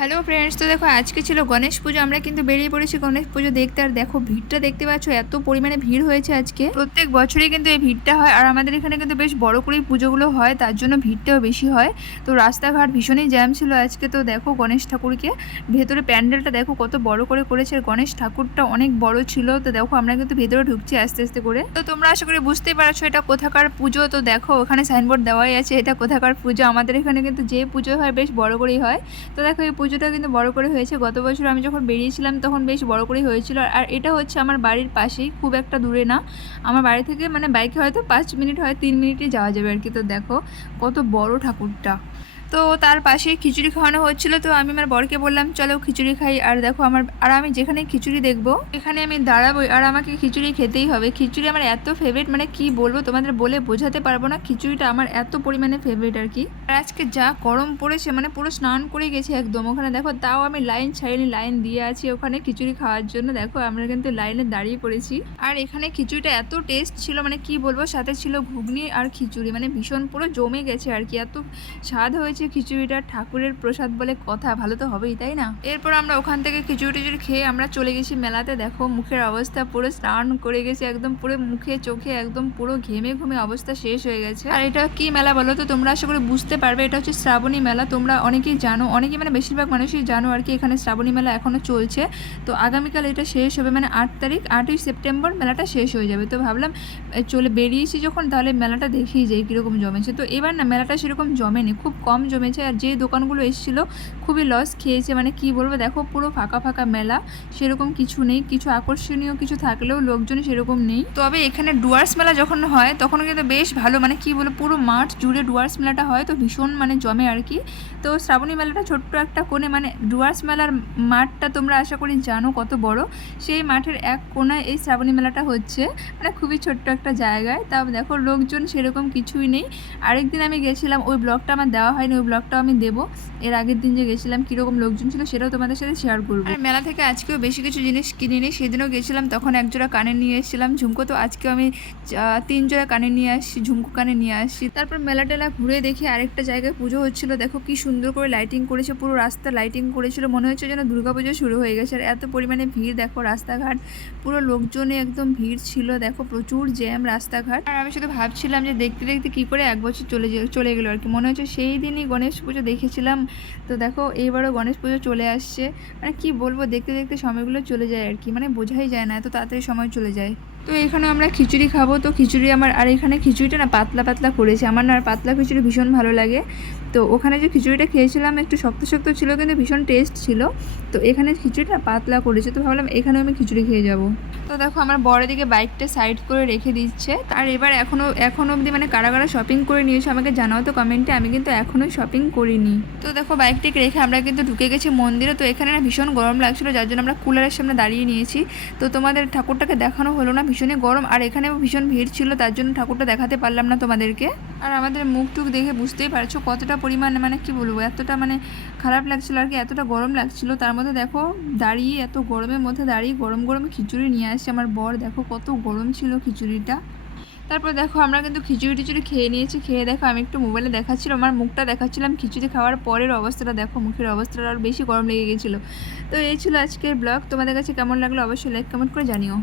Hello friends, তো দেখো আজকে ছিল গণেশ পুজো। আমরা কিন্তু বেরিয়ে পড়েছি গণেশ পুজো দেখতে। আর দেখো ভিড়টা দেখতে পাচ্ছ, এত পরিমাণে ভিড় হয়েছে আজকে। প্রত্যেক বছরই কিন্তু এই ভিড়টা হয়, আর আমাদের এখানে কিন্তু বেশ বড় করেই পুজোগুলো হয়, তার জন্য ভিড়টাও বেশি হয়। তো রাস্তাঘাট ভীষণই জ্যাম ছিল আজকে। তো দেখো গণেশ ঠাকুরকে ভেতরে প্যান্ডেলটা দেখো কত বড় করে করেছে, আর গণেশ ঠাকুরটা অনেক বড় ছিল। তো দেখো আমরা কিন্তু ভেতরে ঢুকছি আস্তে আস্তে করে। তো তোমরা আশা করি বুঝতেই পারছো এটা কোথাকার পুজো। তো দেখো ওখানে সাইনবোর্ড দেওয়াই আছে এটা কোথাকার পুজো। আমাদের এখানে কিন্তু যে পুজো হয় বেশ বড় করেই হয়। তো দেখো এই পুজোটা কিন্তু বড় করে হয়েছে। গত বছর আমি যখন বেরিয়েছিলাম তখন বেশ বড় করেই হয়েছিল। আর এটা হচ্ছে আমার বাড়ির পাশেই, খুব একটা দূরে না। আমার বাড়ি থেকে মানে বাইকে হয়তো 5 মিনিট হয়, 3 মিনিটে যাওয়া যাবে আর কি। তো দেখো কত বড় ঠাকুরটা। তো তার পাশেই খিচুড়ি খাওয়ানো হচ্ছিল। তো আমি আমার বরকে বললাম চলো খিচুড়ি খাই। আর দেখো আমি যেখানে খিচুড়ি দেখবো এখানে আমি দাঁড়াবোই, আর আমাকে খিচুড়ি খেতেই হবে। খিচুড়ি আমার এত ফেভারিট, মানে কি বলবো তোমাদের, বলে বোঝাতে পারবো না। খিচুড়িটা আমার এত পরিমাণে ফেভারিট আর কি। আর আজকে যা গরম পড়েছে, মানে পুরো স্নান করে গেছি একদম ওখানে। দেখো তাও আমি লাইন ছাড়িনি, লাইন দিয়ে আছি ওখানে খিচুড়ি খাওয়ার জন্য। দেখো আমরা কিন্তু লাইনে দাঁড়িয়ে পড়েছি। আর এখানে খিচুড়িটা এত টেস্ট ছিল, মানে কি বলবো, সাথে ছিল ঘুগনি আর খিচুড়ি, মানে ভীষণ পুরো জমে গেছে আর কি। এত স্বাদ হয়েছে খিচুড়িটা। ঠাকুরের প্রসাদ বলে কথা, ভালো তো হবেই, তাই না? এরপর আমরা ওখান থেকে খিচুড়ি টিচুড়ি খেয়ে আমরা চলে গেছি মেলাতে। দেখো মুখের অবস্থা পুরো স্নান করে গেছে একদম, পুরো মুখে চোখে একদম পুরো ঘেমে ঘুমে অবস্থা শেষ হয়ে গেছে। আর এটা কি মেলা বলো তো? তোমরা আশা করি বুঝতে পারবে, এটা হচ্ছে শ্রাবণী মেলা। তোমরা অনেকেই জানো, অনেকেই মানে বেশিরভাগ মানুষই জানো আর কি। এখানে শ্রাবণী মেলা এখনো চলছে। তো আগামীকাল এটা শেষ হবে, মানে 8 তারিখ, 8ই সেপ্টেম্বর মেলাটা শেষ হয়ে যাবে। তো ভাবলাম বেরিয়েছি যখন, তাহলে মেলাটা দেখেই যাই কীরকম জমেছে। তো এবার না মেলাটা সেরকম জমেনি, খুব কম জমেছে। আর যে দোকানগুলো এসেছিলো খুবই লস খেয়েছে, মানে কি বলবো। দেখো পুরো ফাঁকা ফাঁকা মেলা, সেরকম কিছু নেই। কিছু আকর্ষণীয় কিছু থাকলেও লোকজন সেরকম নেই। তবে এখানে ডুয়ার্স মেলা যখন হয় তখন কিন্তু বেশ ভালো, মানে কি বলবো, পুরো মাঠ জুড়ে ডুয়ার্স মেলাটা হয়। তো ভীষণ মানে জমে আর কি। তো শ্রাবণী মেলাটা ছোট্ট একটা কোণে, মানে ডুয়ার্স মেলার মাঠটা তোমরা আশা করি জানো কত বড়। সেই মাঠের এক কোণায় এই শ্রাবণী মেলাটা হচ্ছে, মানে খুবই ছোট্ট একটা জায়গায়। তাও দেখো লোকজন সেরকম কিছুই নেই। আরেকদিন আমি গেছিলাম, ওই ব্লগটা আমার দেওয়া হয়নি, ওই ব্লগটাও আমি দেবো। এর আগের দিন যে গেছিলাম কীরকম লোকজন ছিল সেটাও তোমাদের সাথে শেয়ার করবো। আর মেলা থেকে আজকেও বেশি কিছু জিনিস কিনিনি। সেদিনও গেছিলাম তখন একজোড়া কানে নিয়ে এসেছিলাম ঝুমকো। তো আজকেও আমি 3 জোড়া কানে নিয়ে আসছি, ঝুমকো কানে নিয়ে আসছি। তারপর মেলা টেলা ঘুরে দেখি আরেকটা জায়গায় পুজো হচ্ছিল। দেখো কি সুন্দর করে লাইটিং করেছে, পুরো রাস্তা লাইটিং করেছিল, মনে হচ্ছে যেন দুর্গাপুজো শুরু হয়ে গেছে। আর এত পরিমাণে ভিড়, দেখো রাস্তাঘাট পুরো লোকজনে একদম ভিড় ছিল। দেখো প্রচুর জ্যাম রাস্তাঘাট। আর আমি শুধু ভাবছিলাম যে দেখতে দেখতে কী করে 1 বছর চলে গেলো আর কি। মনে হচ্ছে সেই দিনই গণেশ পুজো দেখেছিলাম। তো দেখো এইবারও গণেশ পুজো চলে আসছে। মানে কি বলবো, দেখতে দেখতে সময়গুলো চলে যায় আর কি, মানে বোঝাই যায় না, এত তাড়াতাড়ি সময় চলে যায়। তো এখানে আমরা খিচুড়ি খাবো। তো খিচুড়ি আমার, আর এখানে খিচুড়িটা না পাতলা পাতলা করেছে। আমার না পাতলা খিচুড়ি ভীষণ ভালো লাগে। তো ওখানে যে খিচুড়িটা খেয়েছিলাম একটু শক্ত শক্ত ছিল, কিন্তু ভীষণ টেস্ট ছিল। তো এখানে খিচুড়িটা পাতলা করেছে, তো ভাবলাম এখানেও আমি খিচুড়ি খেয়ে যাব। তো দেখো আমার বড় দিকে বাইকটা সাইড করে রেখে দিচ্ছে। আর এবার এখনও অবধি মানে কারা কারা শপিং করে নিয়েছে আমাকে জানাও তো কমেন্টে। আমি কিন্তু এখনও শপিং করিনি। তো দেখো বাইকটাকে রেখে আমরা কিন্তু ঢুকে গেছি মন্দিরে। তো এখানে না ভীষণ গরম লাগছিলো, যার জন্য আমরা কুলারের সামনে দাঁড়িয়ে নিয়েছি। তো তোমাদের ঠাকুরটাকে দেখানো হলো না, ভীষণই গরম। আর এখানেও ভীষণ ভিড় ছিল, তার জন্য ঠাকুরটা দেখাতে পারলাম না তোমাদেরকে। আর আমাদের মুখ টুক দেখে বুঝতেই পারছো কতটা পরিমাণে, মানে কি বলবো, এতটা মানে খারাপ লাগছিলো আর কি, এতটা গরম লাগছিলো। তার মধ্যে দেখো দাঁড়িয়ে, এত গরমের মধ্যে দাঁড়িয়ে গরম গরম খিচুড়ি নিয়ে আসছে আমার বর। দেখো কত গরম ছিল খিচুড়িটা। তারপর দেখো আমরা কিন্তু খিচুড়ি টিচুড়ি খেয়ে নিয়েছি। খেয়ে দেখো আমি একটু মোবাইলে দেখাচ্ছিলাম, আমার মুখটা দেখাচ্ছিলাম খিচুড়ি খাওয়ার পরের অবস্থাটা। দেখো মুখের অবস্থাটা আরও বেশি গরম লেগে গেছিলো। তো এই ছিল আজকের ব্লগ। তোমাদের কাছে কেমন লাগলো অবশ্যই লাইক কমেন্ট করে জানিও।